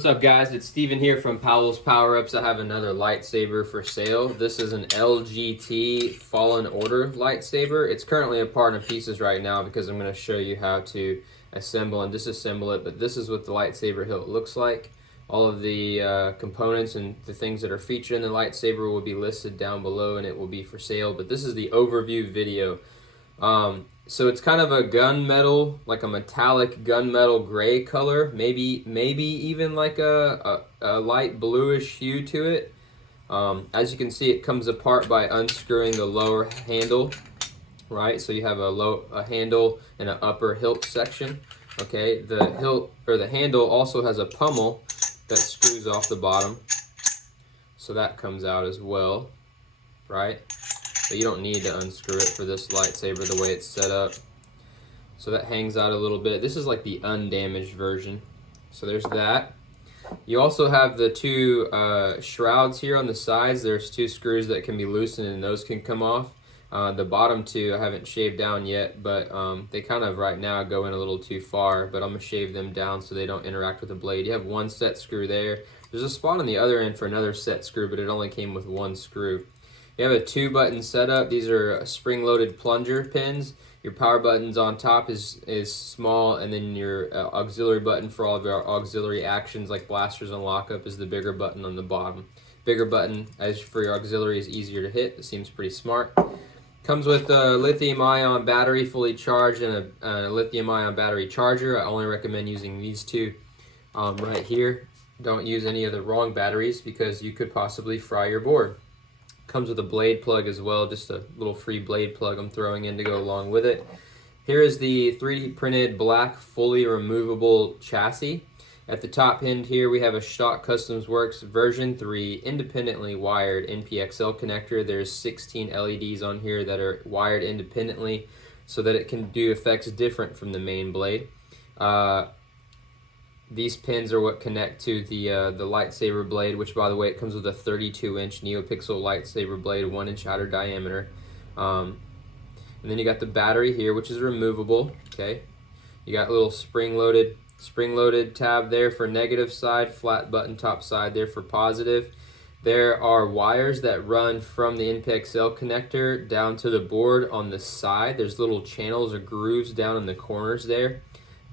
What's up, guys? It's Steven here from Powell's Power Ups. I have another lightsaber for sale. This is an LGT Fallen Order lightsaber. It's currently apart in pieces right now because I'm going to show you how to assemble and disassemble it, but this is what the lightsaber hilt looks like. All of the components and the things that are featured in the lightsaber will be listed down below and it will be for sale, but this is the overview video. So it's kind of a gunmetal, like a metallic gunmetal gray color, maybe even like a light bluish hue to it. As you can see, it comes apart by unscrewing the lower handle, right? So you have a handle and an upper hilt section. Okay, the hilt or the handle also has a pummel that screws off the bottom, so that comes out as well, right? But you don't need to unscrew it for this lightsaber the way it's set up. So that hangs out a little bit. This is like the undamaged version. So there's that. You also have the two shrouds here on the sides. There's two screws that can be loosened and those can come off. The bottom two I haven't shaved down yet, but they kind of right now go in a little too far, but I'm gonna shave them down so they don't interact with the blade. You have one set screw there. There's a spot on the other end for another set screw, but it only came with one screw. You have a 2-button setup. These are spring-loaded plunger pins. Your power buttons on top is small, and then your auxiliary button for all of your auxiliary actions like blasters and lockup is the bigger button on the bottom. Bigger button as for your auxiliary is easier to hit. It seems pretty smart. Comes with a lithium-ion battery fully charged and a lithium-ion battery charger. I only recommend using these two right here. Don't use any of the wrong batteries because you could possibly fry your board. Comes with a blade plug as well, just a little free blade plug I'm throwing in to go along with it. Here is the 3D printed black fully removable chassis. At the top end here we have a Shtock Customs Works version 3 independently wired NPXL connector. There's 16 LEDs on here that are wired independently so that it can do effects different from the main blade. These pins are what connect to the lightsaber blade, which, by the way, it comes with a 32-inch Neopixel Lightsaber Blade, 1-inch outer diameter. And then you got the battery here, which is removable. Okay, you got a little spring-loaded tab there for negative side, flat button top side there for positive. There are wires that run from the NPXL connector down to the board on the side. There's little channels or grooves down in the corners there.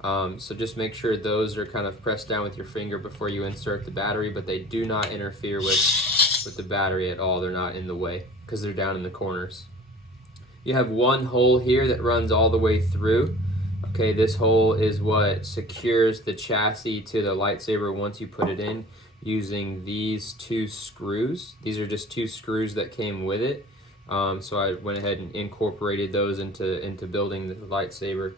So just make sure those are kind of pressed down with your finger before you insert the battery, but they do not interfere with the battery at all. They're not in the way because they're down in the corners. You have one hole here that runs all the way through. Okay, this hole is what secures the chassis to the lightsaber once you put it in using these two screws. These are just two screws that came with it. So I went ahead and incorporated those into building the lightsaber.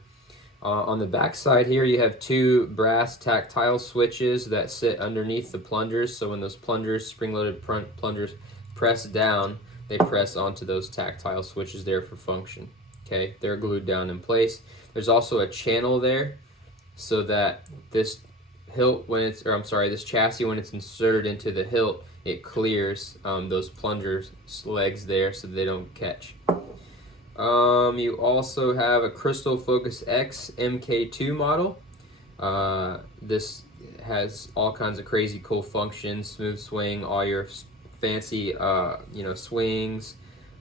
On the back side here, you have two brass tactile switches that sit underneath the plungers. So when those plungers, spring-loaded plungers, press down, they press onto those tactile switches there for function. Okay, they're glued down in place. There's also a channel there so that this hilt, this chassis, when it's inserted into the hilt, it clears those plungers legs there so they don't catch. You also have a Crystal Focus X MK2 model. This has all kinds of crazy cool functions, smooth swing, all your fancy swings,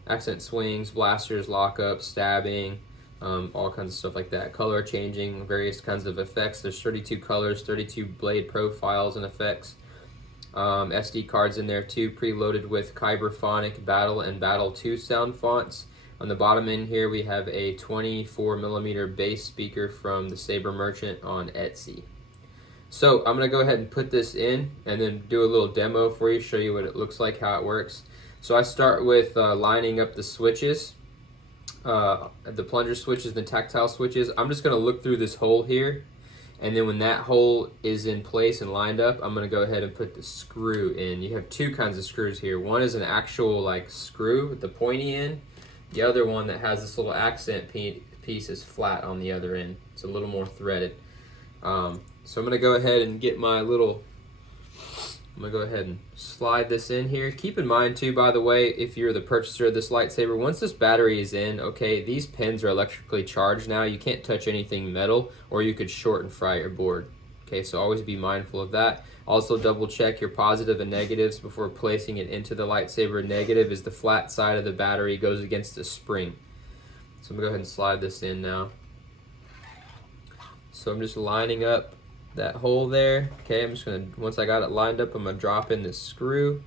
accent swings, blasters, lockup, stabbing, all kinds of stuff like that. Color changing, various kinds of effects. There's 32 colors, 32 blade profiles and effects. SD cards in there too, preloaded with Kyberphonic, Battle, and Battle 2 sound fonts. On the bottom end here, we have a 24mm bass speaker from the Saber Merchant on Etsy. So I'm going to go ahead and put this in and then do a little demo for you, show you what it looks like, how it works. So I start with lining up the switches, the plunger switches, the tactile switches. I'm just going to look through this hole here, and then when that hole is in place and lined up, I'm going to go ahead and put the screw in. You have two kinds of screws here. One is an actual like screw with the pointy end. The other one that has this little accent piece is flat on the other end. It's a little more threaded. So I'm going to go ahead and get my little, I'm going to go ahead and slide this in here. Keep in mind too, by the way, if you're the purchaser of this lightsaber, once this battery is in, okay, these pins are electrically charged now. You can't touch anything metal or you could short and fry your board. Okay, so always be mindful of that. Also double check your positive and negatives before placing it into the lightsaber. Negative is the flat side of the battery goes against the spring. So I'm gonna go ahead and slide this in now. So I'm just lining up that hole there. Okay, I'm just gonna, once I got it lined up, I'm gonna drop in this screw.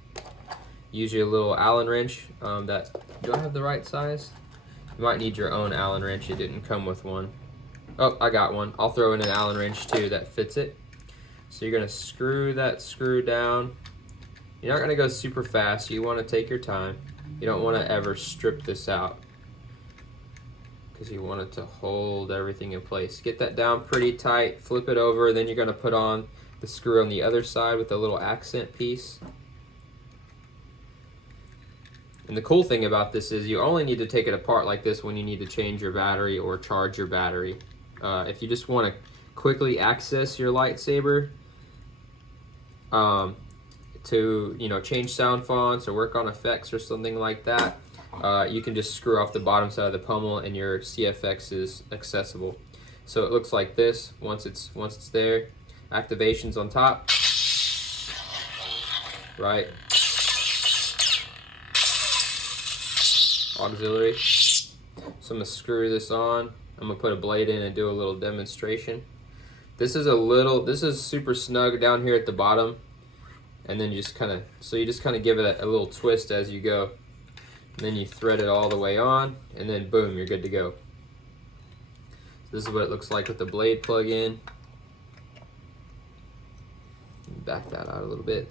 Usually a little Allen wrench. Do I have the right size? You might need your own Allen wrench. It didn't come with one. Oh, I got one. I'll throw in an Allen wrench too that fits it. So you're gonna screw that screw down. You're not gonna go super fast. You wanna take your time. You don't wanna ever strip this out because you want it to hold everything in place. Get that down pretty tight, flip it over, then you're gonna put on the screw on the other side with a little accent piece. And the cool thing about this is you only need to take it apart like this when you need to change your battery or charge your battery. If you just want to quickly access your lightsaber to change sound fonts or work on effects or something like that, you can just screw off the bottom side of the pommel and your CFX is accessible. So it looks like this once it's there. Activations on top, right? Auxiliary. So I'm gonna screw this on. I'm gonna put a blade in and do a little demonstration. This is super snug down here at the bottom, and then you just kind of give it a little twist as you go, and then you thread it all the way on, and then boom, you're good to go. So this is what it looks like with the blade plug in. Back that out a little bit.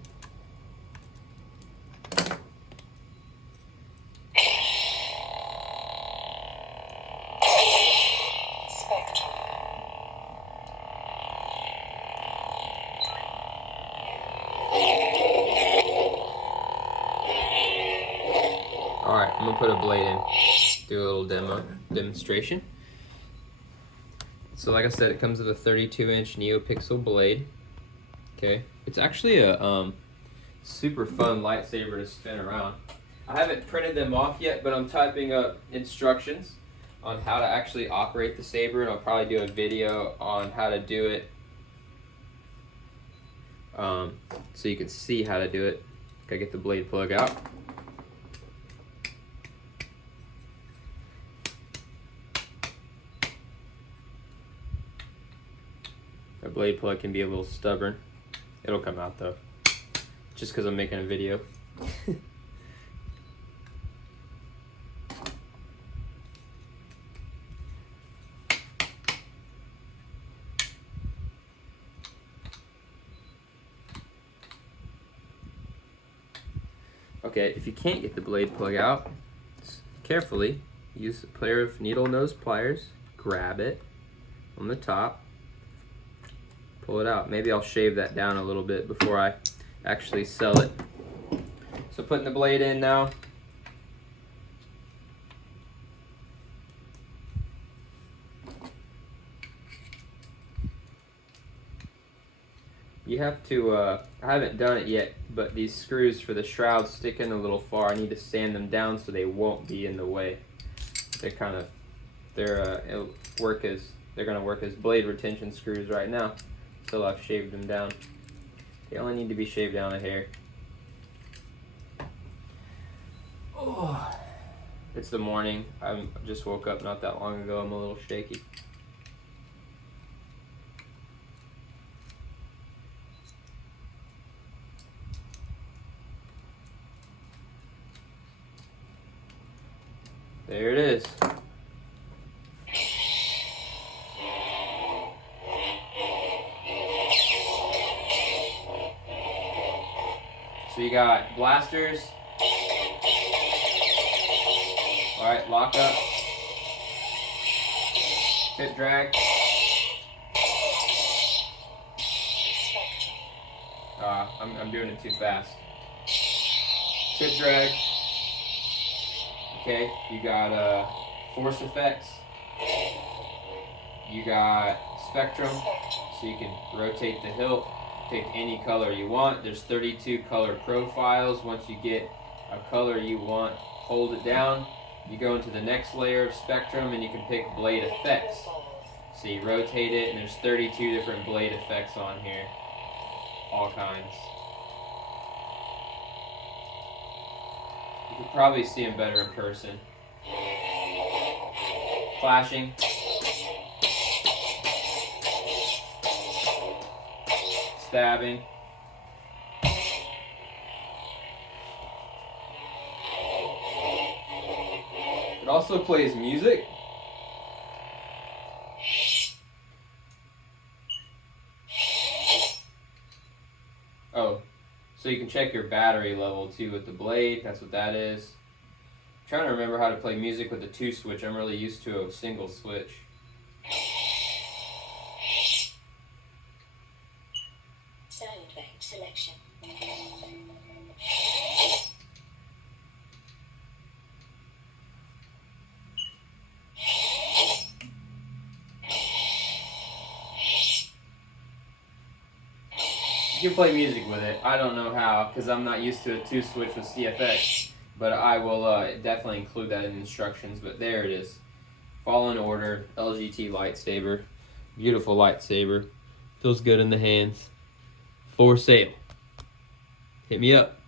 Alright, I'm going to put a blade in, do a little demonstration. So like I said, it comes with a 32-inch Neopixel Blade. Okay, it's actually a super fun lightsaber to spin around. I haven't printed them off yet, but I'm typing up instructions on how to actually operate the saber, and I'll probably do a video on how to do it so you can see how to do it. Gotta get the blade plug out. The blade plug can be a little stubborn. It'll come out though, just because I'm making a video. Okay, if you can't get the blade plug out, carefully use a pair of needle nose pliers, grab it on the top, pull it out. Maybe I'll shave that down a little bit before I actually sell it. So putting the blade in now. You have to, I haven't done it yet, but these screws for the shrouds stick in a little far. I need to sand them down so they won't be in the way. They're gonna work as blade retention screws right now. Until I've shaved them down. They only need to be shaved down a hair. Oh, it's the morning. I just woke up not that long ago. I'm a little shaky. There it is. So you got blasters. Alright, lock up. Tip drag. I'm doing it too fast. Tip drag. Okay, you got force effects. You got spectrum, so you can rotate the hilt. Pick any color you want. There's 32 color profiles. Once you get a color you want, hold it down. You go into the next layer of spectrum and you can pick blade effects. So you rotate it and there's 32 different blade effects on here. all kinds. You could probably see them better in person. Flashing. Stabbing. It also plays music. Oh, so you can check your battery level too with the blade. That's what that is. I'm trying to remember how to play music with a 2 switch. I'm really used to a single switch. Sound bank selection. You can play music with it. I don't know how, because I'm not used to a 2 switch with CFX, but I will definitely include that in instructions. But there it is. Fallen Order LGT lightsaber. Beautiful lightsaber. Feels good in the hands. For sale. Hit me up.